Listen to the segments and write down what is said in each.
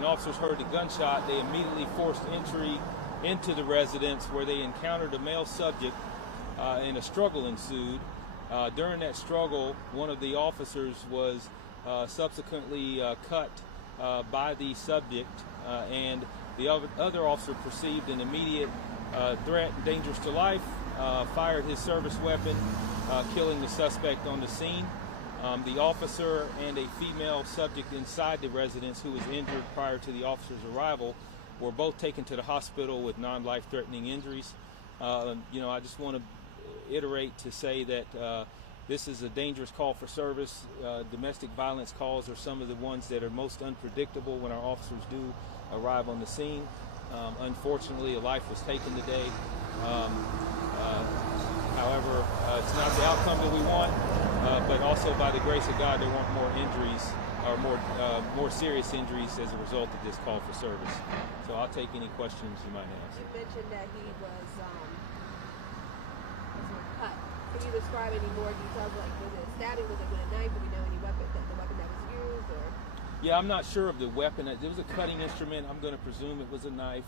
When officers heard the gunshot, they immediately forced entry into the residence, where they encountered a male subject and a struggle ensued. During that struggle, one of the officers was subsequently cut by the subject, and the other officer perceived an immediate threat, dangerous to life, fired his service weapon, killing the suspect on the scene. The officer and a female subject inside the residence who was injured prior to the officer's arrival were both taken to the hospital with non-life-threatening injuries. I just want to iterate to say that this is a dangerous call for service. Domestic violence calls are some of the ones that are most unpredictable when our officers do arrive on the scene. Unfortunately, a life was taken today. However, it's not the outcome that we want, but also by the grace of God, there weren't more injuries or more serious injuries as a result of this call for service. So I'll take any questions you might have. You mentioned that he was cut. Can you describe any more details? Like, was it a stabbing? Was it with a knife? Do we know any weapon, the weapon that was used? Or? Yeah, I'm not sure of the weapon. It was a cutting instrument. I'm going to presume it was a knife.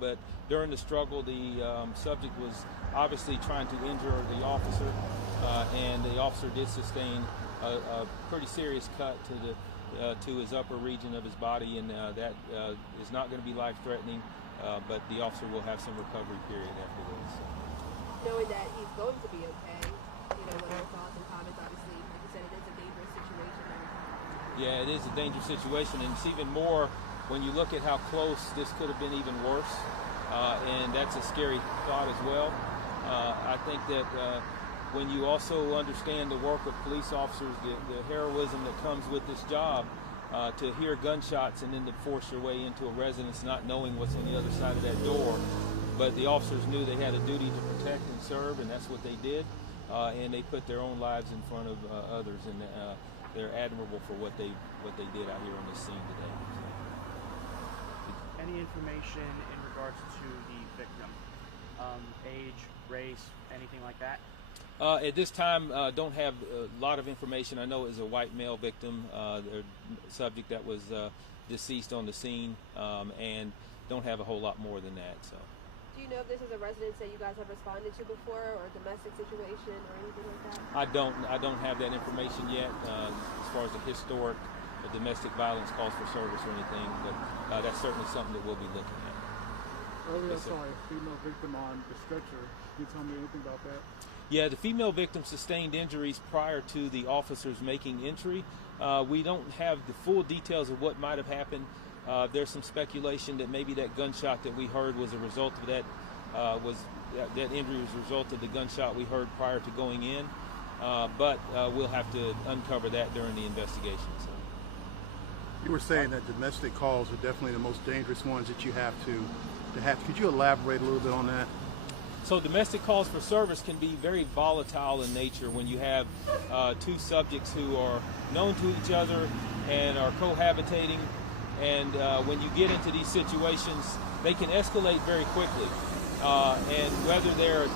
But during the struggle, the subject was obviously trying to injure the officer, and the officer did sustain a pretty serious cut to his upper region of his body, and that is not going to be life-threatening, but the officer will have some recovery period afterwards. So. Knowing that he's going to be okay, what are your thoughts and comments? Obviously, like you said, it is a dangerous situation. Yeah, it is a dangerous situation, and it's even more when you look at how close this could have been even worse, and that's a scary thought as well. I think that when you also understand the work of police officers, the heroism that comes with this job, to hear gunshots and then to force your way into a residence not knowing what's on the other side of that door. But the officers knew they had a duty to protect and serve, and that's what they did. And they put their own lives in front of others, and they're admirable for what they did out here on this scene today. Any information in regards to the victim? Age, race, anything like that? At this time, don't have a lot of information. I know it was a white male victim, the subject that was deceased on the scene, and don't have a whole lot more than that. So. Do you know if this is a residence that you guys have responded to before, or a domestic situation, or anything like that? I don't have that information yet, as far as the historic, the domestic violence calls for service or anything, but that's certainly something that we'll be looking at. Earlier, I saw a female victim on the stretcher. Can you tell me anything about that? Yeah, the female victim sustained injuries prior to the officers making entry. We don't have the full details of what might have happened. There's some speculation that maybe that gunshot that we heard was a result of that, that injury was a result of the gunshot we heard prior to going in. But we'll have to uncover that during the investigation. So. You were saying that domestic calls are definitely the most dangerous ones that you have to have. Could you elaborate a little bit on that? So domestic calls for service can be very volatile in nature when you have two subjects who are known to each other and are cohabitating. And when you get into these situations, they can escalate very quickly. And whether they're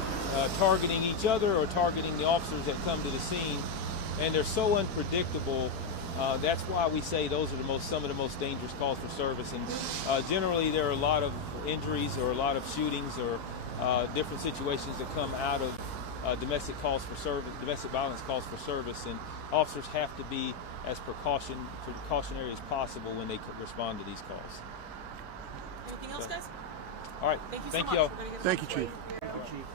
targeting each other or targeting the officers that come to the scene, and they're so unpredictable, that's why we say those are some of the most dangerous calls for service. And generally there are a lot of injuries or a lot of shootings or different situations that come out of domestic calls for service, domestic violence calls for service, and officers have to be as precautionary as possible when they respond to these calls. Anything else, guys? All right. Thank you Thank so you much. all. Thank you, Chief. Thank you, Chief.